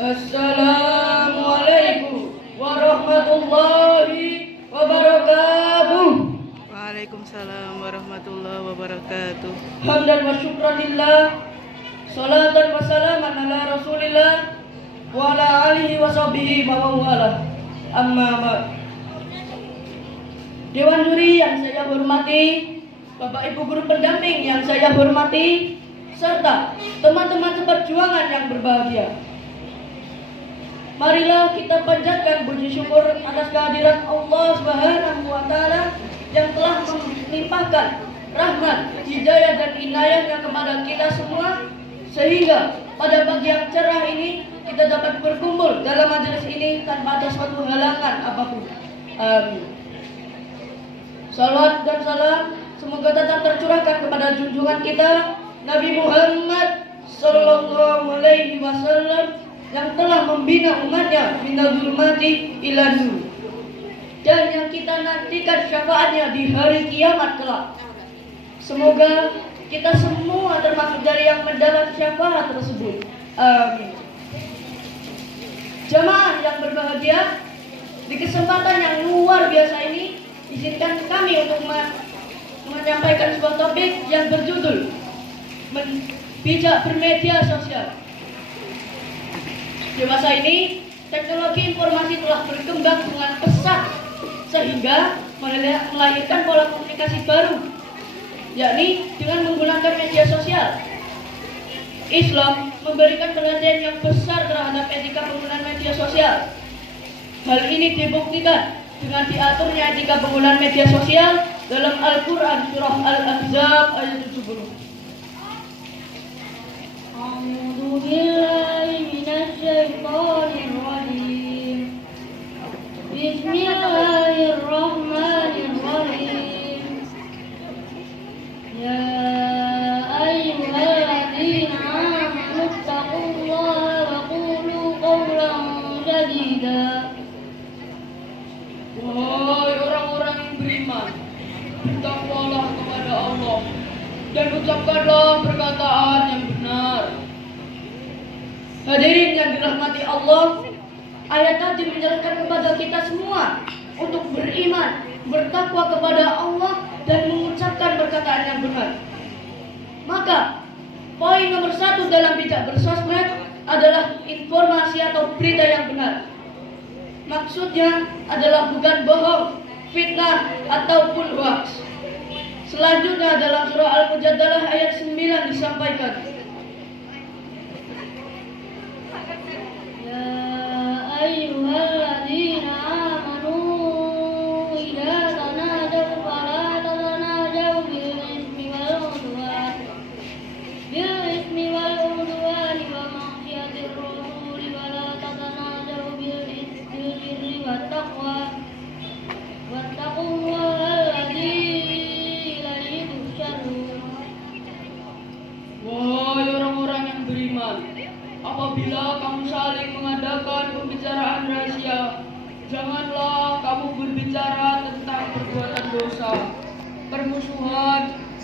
Assalamualaikum warahmatullahi wabarakatuh. Waalaikumsalam warahmatullahi wabarakatuh. Hamdan wa syukranillah, salatan wa salaman ala rasulillah wa ala alihi wa sahbihi wa wala. Amma ba'd. Dewan juri yang saya hormati, Bapak Ibu guru pendamping yang saya hormati, serta teman-teman seperjuangan yang berbahagia. Marilah kita panjatkan puji syukur atas kehadiran Allah Subhanahu wa taala yang telah melimpahkan rahmat, hidayah dan inayahnya kepada kita semua, sehingga pada pagi yang cerah ini kita dapat berkumpul dalam majelis ini tanpa ada suatu halangan apapun. Amin. Salawat dan salam semoga tetap tercurahkan kepada junjungan kita Nabi Muhammad sallallahu alaihi wasallam yang telah membina umatnya minal zulmati ila nur, dan yang kita nantikan syafaatnya di hari kiamat kelak. Semoga kita semua termasuk dari yang mendapat syafaat tersebut. Amin. Jamaah yang berbahagia, di kesempatan yang luar biasa ini, izinkan kami untuk menyampaikan sebuah topik yang berjudul bijak bermedia sosial. Dewasa ini, teknologi informasi telah berkembang dengan pesat sehingga melahirkan pola komunikasi baru, yakni dengan menggunakan media sosial. Islam memberikan perhatian yang besar terhadap etika penggunaan media sosial. Hal ini dibuktikan dengan diaturnya etika penggunaan media sosial dalam Al-Quran surah Al-Ahzab ayat 70. A'udzu billahi minasy syaithanir rajim. Bismillahirrahmanirrahim. Ya ayyuhalladzina amanu taqullaha wa qulu qawlan sadida. Wahai orang-orang yang beriman, bertakwalah kepada Allah dan ucapkanlah perkataan yang benar. Hadirin yang dirahmati Allah, ayat tadi menjelaskan kepada kita semua untuk beriman, bertakwa kepada Allah dan mengucapkan perkataan yang benar. Maka poin nomor 1 dalam bijak bersosmed adalah informasi atau berita yang benar. Maksudnya adalah bukan bohong, fitnah ataupun hoax. Selanjutnya dalam surah Al-Mujadalah ayat 9 disampaikan, Ya ayyuhalladzina amanu idza tanajaw fala tatanajaw bil ismi wal udwan wa ma'siyatir rasuli wala tatanajaw bil birri wat taqwa wattaqullaha alladzi ilaihi tusyarun. wahai orang-orang yang beriman, apabila kamu saling mengadakan pembicaraan rahasia, janganlah kamu berbicara tentang perbuatan dosa, permusuhan,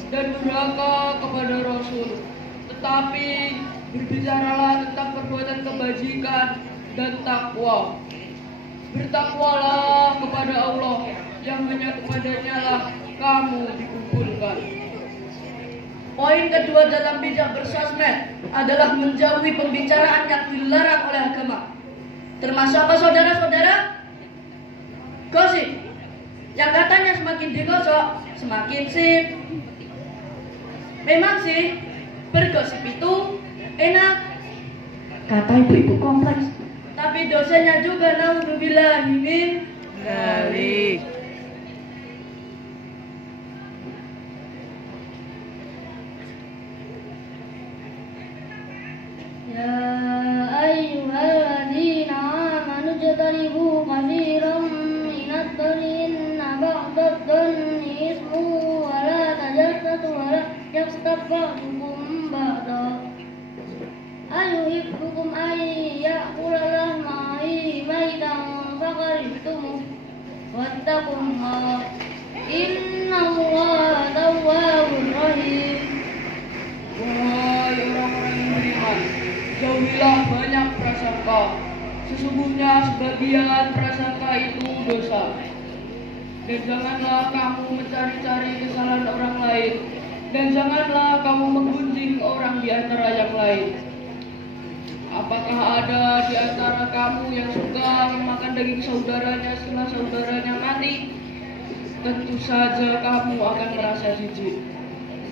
dan durhaka kepada Rasul, tetapi berbicaralah tentang perbuatan kebajikan dan takwa. Bertakwalah kepada Allah yang hanya kepadanya lah kamu dikumpulkan. Poin kedua dalam bijak bersosmed adalah menjauhi pembicaraan yang dilarang oleh agama. Termasuk apa saudara-saudara? Gosip. Yang katanya semakin digosok, semakin sip. Memang sih, bergosip itu enak, kata ibu-ibu kompleks. Tapi dosanya juga naudzubillah min dzalik. Ya ayyuhalladzina amanu jtanibu katsiran minadh dhanni inna ba'dadh dhanni ismun wa la tajassasu wa la yaghtab ba'dukum ba'dha ayuhibbukum an ya'kula lahma maytan fakarihtumuh wattaqullaha innallaha tawwabur rahim. Wahai orang-orang yang beriman, Jauhilah banyak prasangka. Sesungguhnya sebagian prasangka itu dosa. Dan janganlah kamu mencari-cari kesalahan orang lain. Dan janganlah kamu menggunjing orang di antara yang lain. Apakah ada di antara kamu yang suka memakan daging saudaranya setelah saudaranya mati? Tentu saja kamu akan merasa jijik.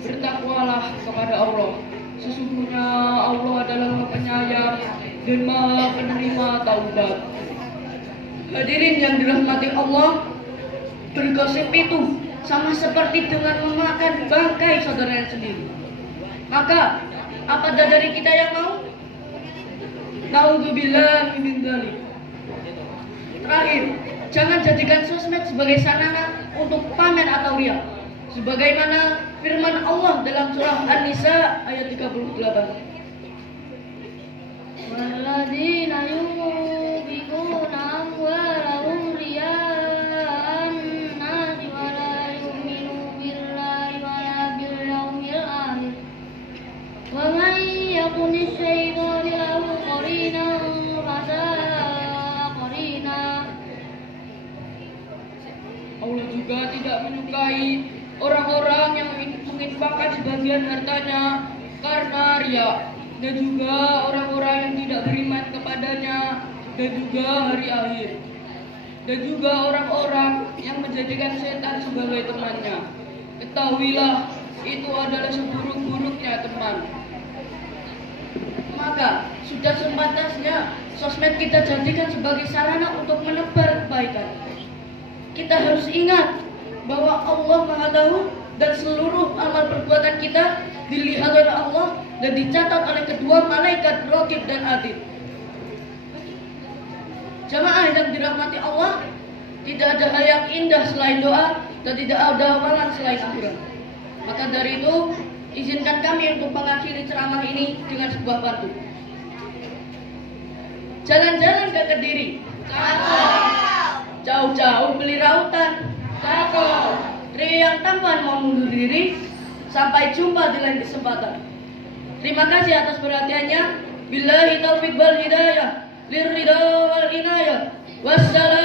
Bertakwalah kepada Allah. Sesungguhnya Allah adalah Maha Penyayang dan Maha Penerima taubat. Hadirin yang dirahmati Allah, bergosip itu sama seperti dengan memakan bangkai saudaranya sendiri. Maka, apa dari kita yang mau? Naudzubillah min dzalik. Terakhir, jangan jadikan sosmed sebagai sarana untuk pamer atau riya. Sebagaimana firman Allah dalam surah An-Nisa ayat 38. Walladzina yunfiquna amwalahum riya'an nasi wa la yu'minu billahi wa la bil yawmil akhir. Wa man yakuni syaitanu lahu qarinan fasa'a qarina. Allah juga tidak menyukai orang-orang yang menginfakkan sebagian hartanya karena riya, dan juga orang-orang yang tidak beriman kepadanya, dan juga hari akhir, dan juga orang-orang yang menjadikan setan sebagai temannya. Ketahuilah, itu adalah seburuk-buruknya teman. Maka sudah sepantasnya sosmed kita jadikan sebagai sarana untuk menebar kebaikan. Kita harus ingat bahwa Allah Maha Tahu dan seluruh amal perbuatan kita dilihat oleh Allah dan dicatat oleh kedua malaikat Raqib dan Atid. Jamaah yang dirahmati Allah, tidak ada hal yang indah selain doa dan tidak ada amalan selain Al-Quran. Maka dari itu, izinkan kami untuk mengakhiri ceramah ini dengan sebuah pantun. Jalan-jalan ke Kediri, jauh-jauh beli rautan, Tri yang tampan mau mundur diri. Sampai jumpa di lain kesempatan. Terima kasih atas perhatiannya. Billahi taufiq wal hidayah, lirridha wal inayah. Wassalam.